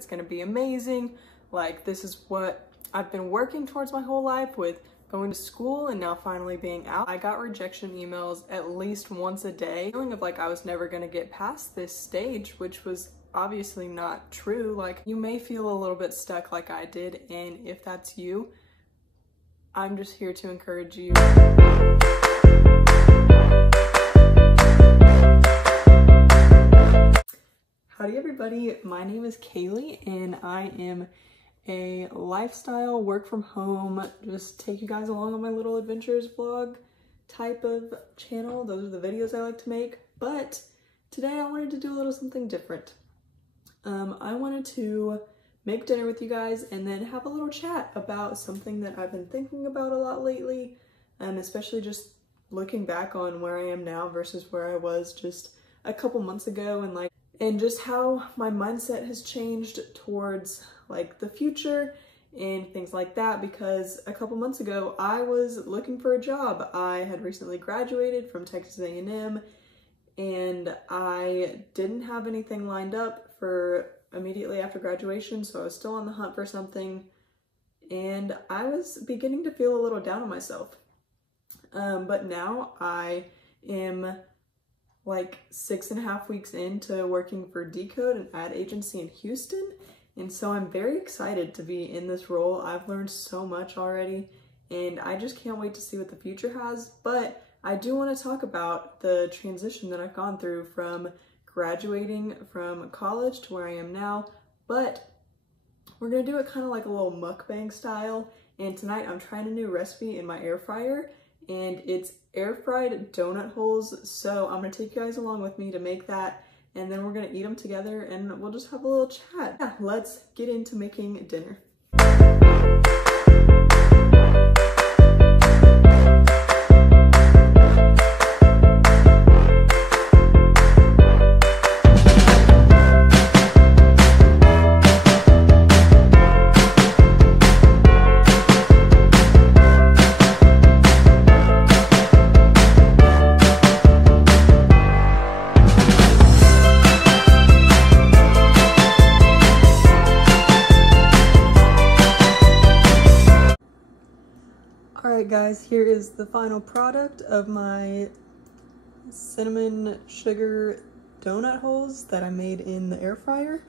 It's gonna be amazing. Like, this is what I've been working towards my whole life with going to school and now finally being out. I got rejection emails at least once a day. Feeling of like I was never gonna get past this stage, which was obviously not true. Like, you may feel a little bit stuck like I did, and if that's you, I'm just here to encourage you. Howdy everybody, my name is Kaylee and I am a lifestyle, work from home, just take you guys along on my little adventures vlog type of channel. Those are the videos I like to make, but today I wanted to do a little something different. I wanted to make dinner with you guys and then have a little chat about something that I've been thinking about a lot lately, especially just looking back on where I am now versus where I was just a couple months ago, and just how my mindset has changed towards like the future and things like that, because a couple months ago I was looking for a job. I had recently graduated from Texas A&M and I didn't have anything lined up for immediately after graduation, so I was still on the hunt for something and I was beginning to feel a little down on myself. But now I am like 6.5 weeks into working for Decode, an ad agency in Houston, and so I'm very excited to be in this role. I've learned so much already and I just can't wait to see what the future has. But I do want to talk about the transition that I've gone through from graduating from college to where I am now, but we're gonna do it kind of like a little mukbang style. And tonight I'm trying a new recipe in my air fryer, and it's air fried donut holes. So I'm gonna take you guys along with me to make that, and then we're gonna eat them together and we'll just have a little chat. Yeah, let's get into making dinner. Alright guys, here is the final product of my cinnamon sugar donut holes that I made in the air fryer.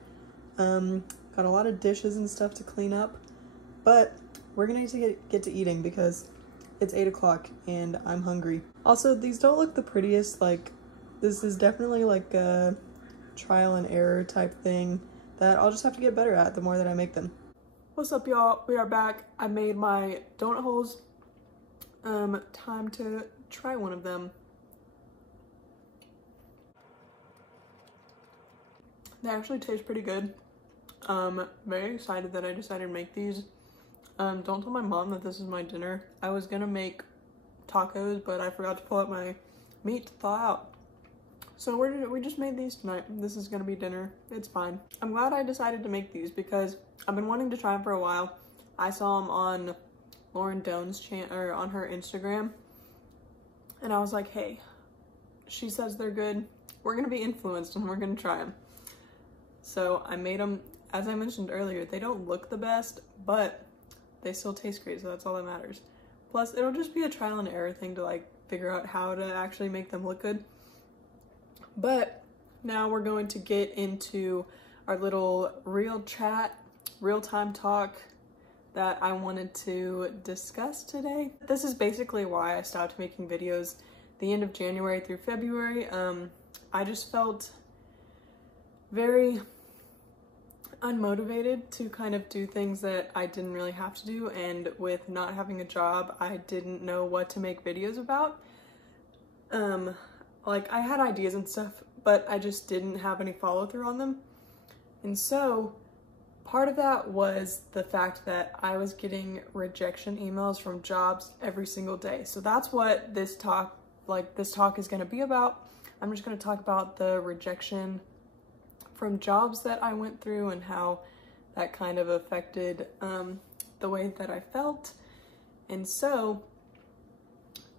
Got a lot of dishes and stuff to clean up, but we're gonna need to get to eating because it's 8 o'clock and I'm hungry. Also, these don't look the prettiest. Like, this is definitely like a trial and error type thing that I'll just have to get better at the more that I make them. What's up y'all? We are back. I made my donut holes. Time to try one of them. They actually taste pretty good. Very excited that I decided to make these. Don't tell my mom that this is my dinner. I was gonna make tacos, but I forgot to pull out my meat to thaw out. So we just made these tonight. This is gonna be dinner. It's fine. I'm glad I decided to make these because I've been wanting to try them for a while. I saw them on Lauren Doan's channel, or on her Instagram, and I was like, hey, she says they're good, we're gonna be influenced and we're gonna try them. So I made them. As I mentioned earlier, they don't look the best, but they still taste great, so that's all that matters. Plus, it'll just be a trial and error thing to like figure out how to actually make them look good. But now we're going to get into our little real chat, real-time talk that I wanted to discuss today. This is basically why I stopped making videos the end of January through February. I just felt very unmotivated to kind of do things that I didn't really have to do, and with not having a job, I didn't know what to make videos about. Like, I had ideas and stuff, but I just didn't have any follow-through on them. And so part of that was the fact that I was getting rejection emails from jobs every single day. So that's what this talk is going to be about. I'm just going to talk about the rejection from jobs that I went through and how that kind of affected the way that I felt. And so,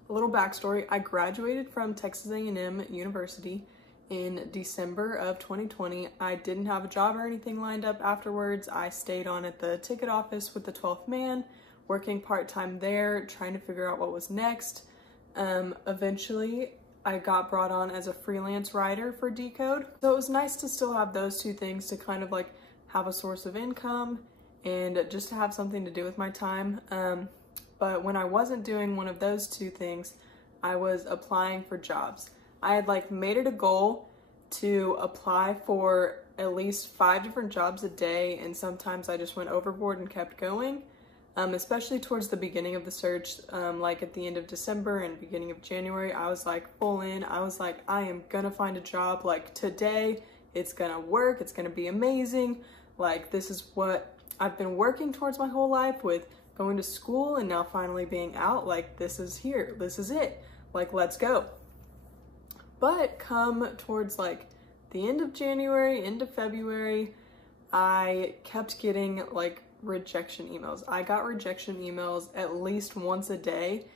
a little backstory, I graduated from Texas A&M University in December of 2020. I didn't have a job or anything lined up afterwards. I stayed on at the ticket office with the 12th man, working part-time there, trying to figure out what was next. Eventually, I got brought on as a freelance writer for Decode. So it was nice to still have those two things to kind of like have a source of income and just to have something to do with my time. But when I wasn't doing one of those two things, I was applying for jobs. I had like made it a goal to apply for at least 5 different jobs a day, and sometimes I just went overboard and kept going. Especially towards the beginning of the search, like at the end of December and beginning of January, I was like full in. I was like, I am gonna find a job like today. It's gonna work. It's gonna be amazing. Like, this is what I've been working towards my whole life, with going to school and now finally being out. Like, this is here. This is it. Like, let's go. But come towards like the end of January, end of February, I kept getting like rejection emails. I got rejection emails at least once a day,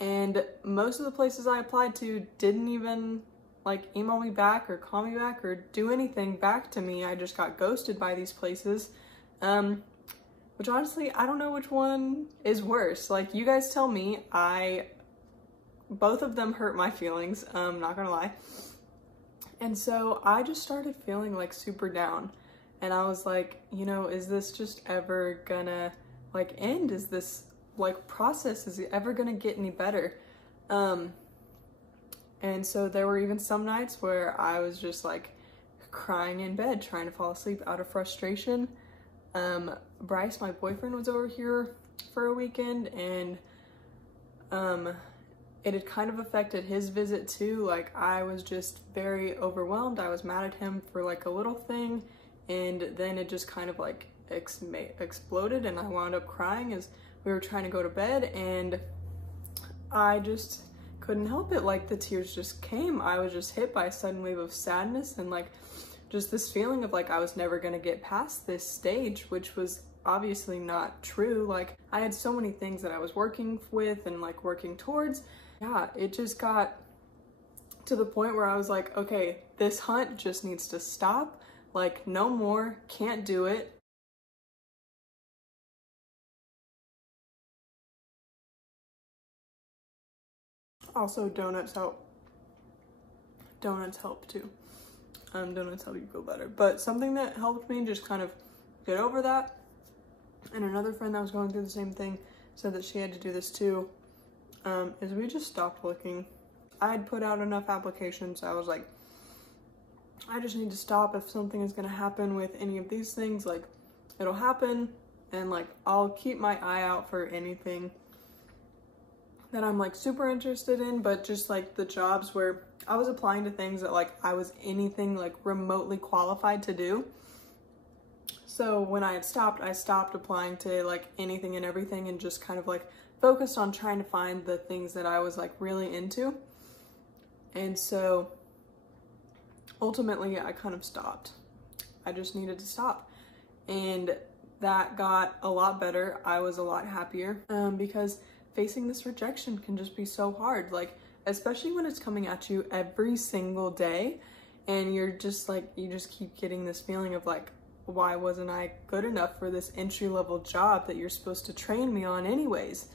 and most of the places I applied to didn't even like email me back or call me back or do anything back to me. I just got ghosted by these places, which honestly, I don't know which one is worse. Like, you guys tell me. Both of them hurt my feelings, not gonna lie. And so I just started feeling like super down. And I was like, you know, is this just ever gonna like end? Is this like process, is it ever gonna get any better? And so there were even some nights where I was just like crying in bed, trying to fall asleep out of frustration. Bryce, my boyfriend, was over here for a weekend, and it had kind of affected his visit too. Like, I was just very overwhelmed. I was mad at him for like a little thing, and then it just kind of like exploded, and I wound up crying as we were trying to go to bed, and I just couldn't help it. Like, the tears just came. I was just hit by a sudden wave of sadness, and like just this feeling of like I was never gonna get past this stage, which was obviously not true. Like, I had so many things that I was working with and like working towards. Yeah, it just got to the point where I was like, okay, this hunt just needs to stop. Like, no more, can't do it. Also, donuts help. Donuts help too. Donuts help you feel better. But something that helped me just kind of get over that, and another friend that was going through the same thing said that she had to do this too, is we just stopped looking. I had put out enough applications. I was like, I just need to stop. If something is going to happen with any of these things, like, it'll happen, and like I'll keep my eye out for anything that I'm like super interested in. But just like the jobs where I was applying to things that like I was anything like remotely qualified to do. So when I stopped applying to like anything and everything, and just kind of like focused on trying to find the things that I was like really into. And so ultimately I kind of stopped. I just needed to stop, and that got a lot better. I was a lot happier, because facing this rejection can just be so hard. Like, especially when it's coming at you every single day, and you're just like, you just keep getting this feeling of like, why wasn't I good enough for this entry-level job that you're supposed to train me on anyways?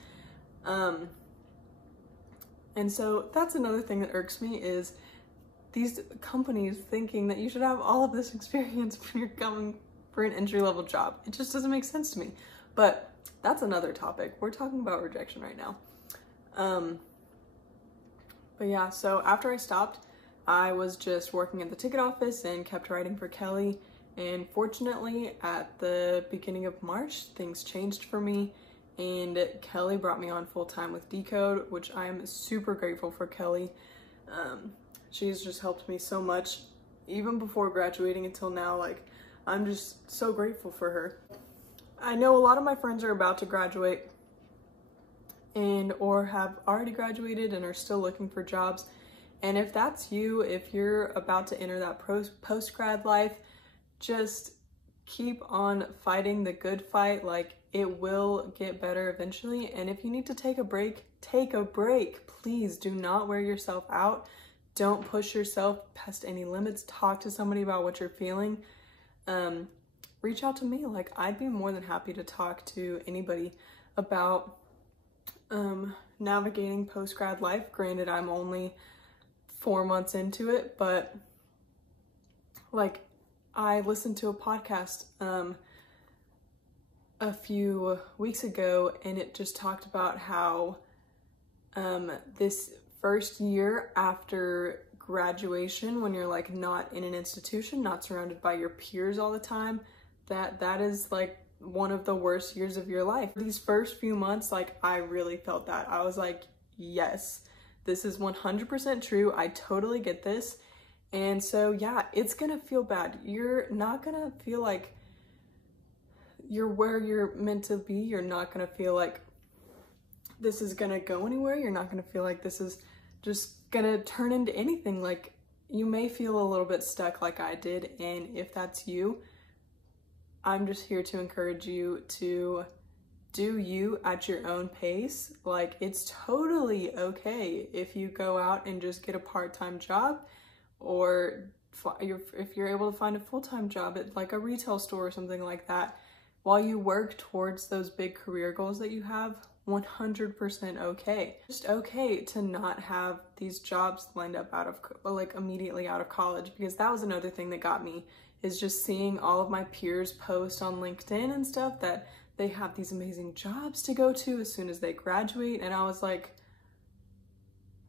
And so that's another thing that irks me, is these companies thinking that you should have all of this experience when you're coming for an entry-level job. It just doesn't make sense to me. But that's another topic. We're talking about rejection right now. But yeah, so after I stopped, I was just working at the ticket office and kept writing for Kelly. And fortunately, at the beginning of March, things changed for me, and Kelly brought me on full-time with Decode, which I'm super grateful for Kelly. She's just helped me so much, even before graduating until now. Like, I'm just so grateful for her. I know a lot of my friends are about to graduate or have already graduated and are still looking for jobs. And if that's you, if you're about to enter that post-grad life, just keep on fighting the good fight. Like, it will get better eventually. And if you need to take a break, take a break. Please do not wear yourself out. don't push yourself past any limits. Talk to somebody about what you're feeling. Reach out to me. Like, I'd be more than happy to talk to anybody about navigating post-grad life. Granted, I'm only 4 months into it, but like, I listened to a podcast a few weeks ago, and it just talked about how this first year after graduation, when you're like not in an institution, not surrounded by your peers all the time, that is like one of the worst years of your life. These first few months, like, I really felt that. I was like, yes, this is 100% true. I totally get this. And so yeah, it's gonna feel bad. You're not gonna feel like you're where you're meant to be. You're not gonna feel like this is gonna go anywhere. You're not gonna feel like this is just gonna turn into anything. Like, you may feel a little bit stuck like I did, and if that's you, I'm just here to encourage you to do you at your own pace. Like, it's totally okay if you go out and just get a part-time job, or if you're able to find a full-time job at like a retail store or something like that, while you work towards those big career goals that you have. 100% okay. Just okay to not have these jobs lined up immediately out of college, because that was another thing that got me, is just seeing all of my peers post on LinkedIn and stuff that they have these amazing jobs to go to as soon as they graduate. And I was like,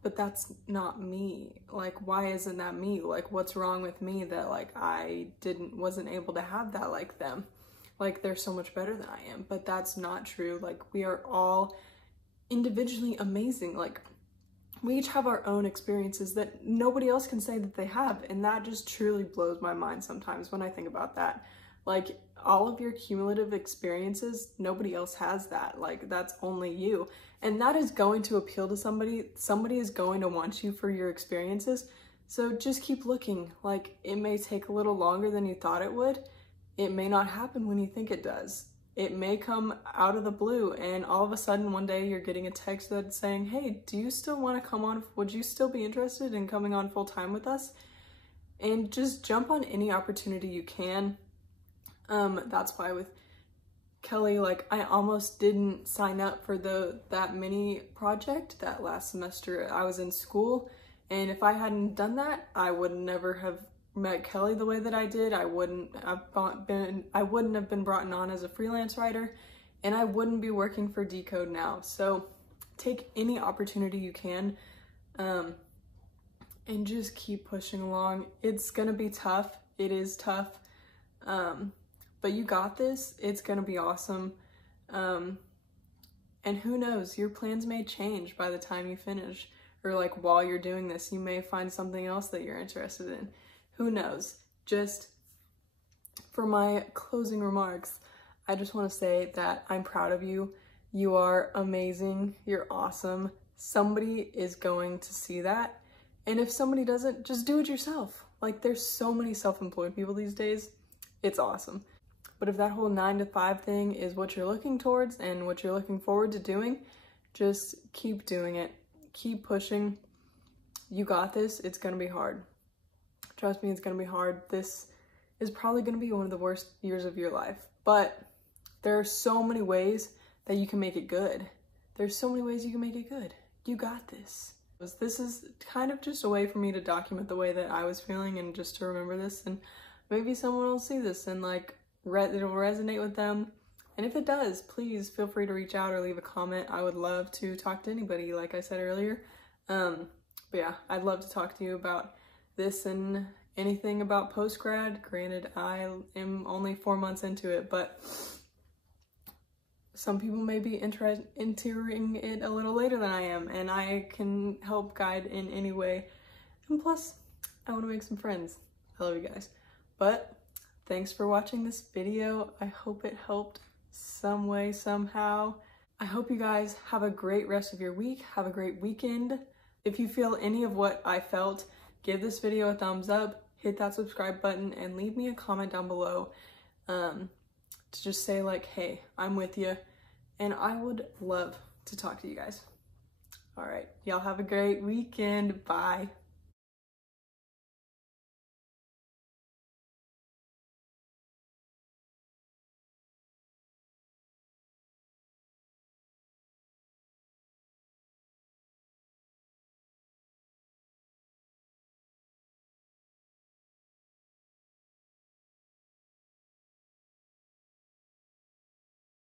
but that's not me. Like, why isn't that me? Like, what's wrong with me that like I wasn't able to have that like them? Like, they're so much better than I am. But that's not true. Like, we are all individually amazing. Like, we each have our own experiences that nobody else can say that they have. And that just truly blows my mind sometimes when I think about that. Like, all of your cumulative experiences, nobody else has that. Like, that's only you. And that is going to appeal to somebody. Somebody is going to want you for your experiences. So just keep looking. Like, it may take a little longer than you thought it would. It may not happen when you think it does. It may come out of the blue, and all of a sudden one day you're getting a text that's saying, hey, do you still want to come on? Would you still be interested in coming on full time with us? And just jump on any opportunity you can. That's why with Kelly, like, I almost didn't sign up for that mini project that last semester. I was in school, and if I hadn't done that, I would never have met Kelly the way that I did. I wouldn't have been brought on as a freelance writer, and I wouldn't be working for Decode now. So take any opportunity you can, and just keep pushing along. It's gonna be tough. It is tough, but you got this. It's gonna be awesome. And who knows, your plans may change by the time you finish, or like while you're doing this, you may find something else that you're interested in. Who knows? Just for my closing remarks, I just want to say that I'm proud of you. You are amazing. You're awesome. Somebody is going to see that. And if somebody doesn't, just do it yourself. Like, there's so many self-employed people these days. It's awesome. But if that whole 9 to 5 thing is what you're looking towards and what you're looking forward to doing, just keep doing it. Keep pushing. You got this. It's going to be hard. Trust me, it's going to be hard. This is probably going to be one of the worst years of your life. But there are so many ways that you can make it good. There's so many ways you can make it good. You got this. This is kind of just a way for me to document the way that I was feeling, and just to remember this. And maybe someone will see this and like it'll resonate with them. And if it does, please feel free to reach out or leave a comment. I would love to talk to anybody, like I said earlier. But yeah, I'd love to talk to you about this and anything about post-grad. Granted, I am only 4 months into it, but some people may be entering it a little later than I am, and I can help guide in any way. And plus, I want to make some friends. I love you guys. But thanks for watching this video. I hope it helped some way, somehow. I hope you guys have a great rest of your week. Have a great weekend. If you feel any of what I felt, give this video a thumbs up, hit that subscribe button, and leave me a comment down below to just say like, hey, I'm with you. And I would love to talk to you guys. All right, y'all have a great weekend. Bye.